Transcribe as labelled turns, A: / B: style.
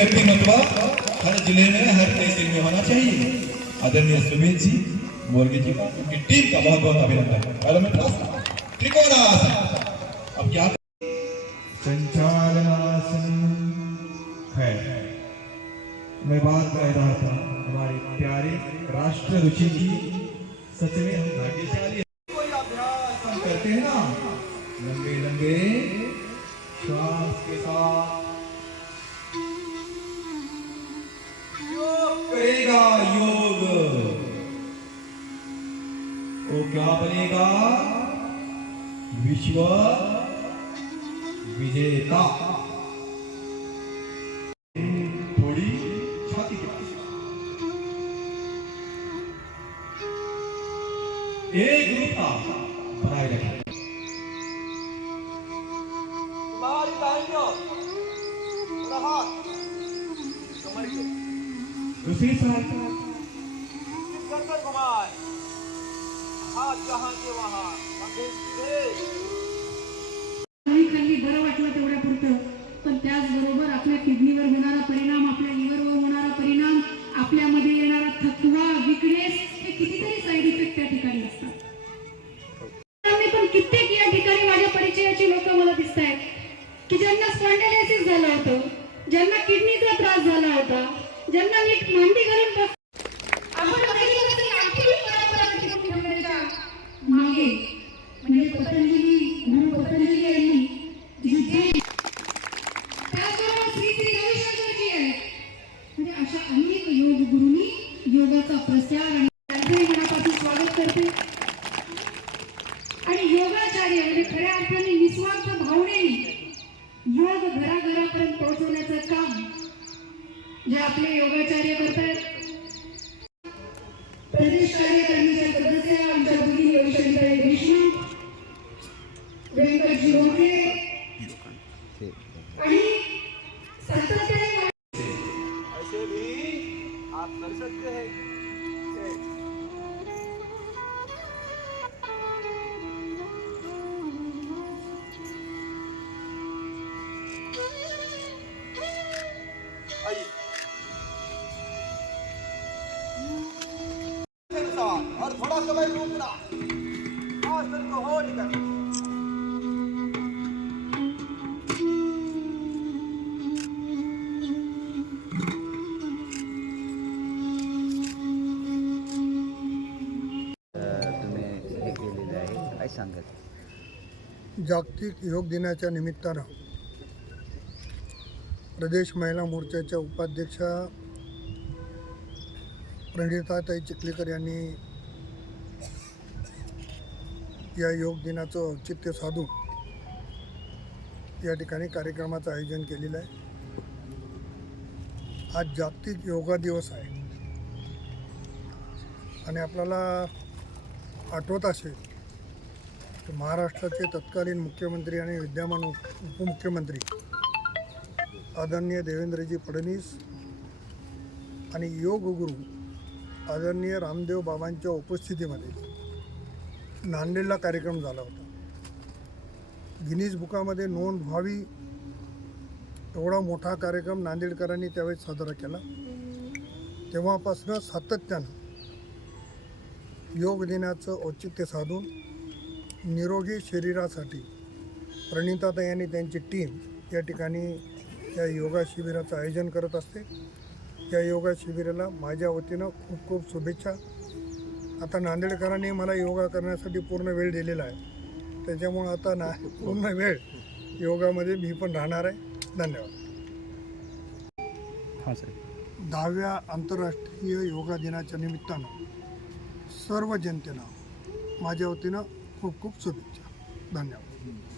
A: व्यक्तिमत्व हर ज़िले में हर तहसील में होना चाहिए। आदरणीय सुमित जी, मोर्गे जी का, उनकी टीम का बहुत बहुत अभिनंदन। पहले मैं त्रिकोणासन। अब क्या संचालनासन है। मैं बात कर रहा था, हमारे प्यारे राष्ट्र ऋषि जी सच में हम भाग्यशाली कोई अभ्यास हम करते हैं ना? लंबे लंबे श्वास के साथ क्या बनेगा विश्व विजेता. थोड़ी छाती के पास एक रूपा बनाए रखें
B: तुम्हारी दाहिनी ओर पूरा हाथ कमर के
A: दूसरी साइड
B: हाथ जहां
C: बरं वाटलं तेवढ्या पुरतं. पण त्याचबरोबर आपल्या किडनीवर होणारा परिणाम आपल्या लिव्हरवर होणारा परिणाम आपल्यामध्ये येणारा थकवा विकनेस हे कितीतरी साईड इफेक्ट त्या ठिकाणी असतात. आणि पण कित्येक या ठिकाणी माझ्या परिचयाची लोक मला दिसत आहेत की ज्यांना स्पॉन्डेलायसिस झालं होतं ज्यांना किडनीचा त्रास झाला होता ज्यांना नीट मांडी घालून मागे म्हणजे पतंजली गुरु पतंजली यांनी जिथे त्याचबरोबर श्री श्री रविशंकरजी आहेत. म्हणजे अशा अनेक योग गुरुनी योगाचा प्रसार आणि त्यांचंही मनापासून स्वागत करते. आणि योगाचार्य म्हणजे खऱ्या अर्थाने निस्वार्थ भावनेने योग घराघरापर्यंत पोहोचवण्याचं काम जे आपले योगाचार्य
B: करतात और थोड़ा आसन को
D: तुम्ही काय
E: जागतिक योग दिनाच्या निमित्तानं प्रदेश महिला मोर्चाच्या उपाध्यक्षा प्रणिताताई चिखलीकर यांनी या योग दिनाचं औचित्य साधून या ठिकाणी कार्यक्रमाचं आयोजन केलेलं आहे. आज जागतिक योगा दिवस आहे. आणि आपल्याला आठवत असेल महाराष्ट्राचे तत्कालीन मुख्यमंत्री आणि विद्यमान उपमुख्यमंत्री आदरणीय देवेंद्रजी फडणवीस आणि योग गुरु आदरणीय रामदेव बाबांच्या उपस्थितीमध्ये नांदेडला कार्यक्रम झाला होता. गिनीज बुकामध्ये नोंद व्हावी एवढा मोठा कार्यक्रम नांदेडकरांनी त्यावेळेस साजरा केला. तेव्हापासून सातत्यानं योग दिनाचं औचित्य साधून निरोगी शरीरासाठी प्रणिताता यांनी त्यांची टीम या ठिकाणी या योगा शिबिराचं आयोजन करत असते. या योगा शिबिराला माझ्या वतीनं खूप खूप शुभेच्छा. आता नांदेडकरांनी मला योगा करण्यासाठी पूर्ण वेळ दिलेला आहे. त्याच्यामुळं आता ना पूर्ण वेळ योगामध्ये मी पण राहणार आहे. धन्यवाद.
D: हां सर.
E: दहाव्या आंतरराष्ट्रीय योगा दिनाच्या निमित्तानं सर्व जनतेनं माझ्या वतीनं खूप खूप शुभेच्छा. धन्यवाद.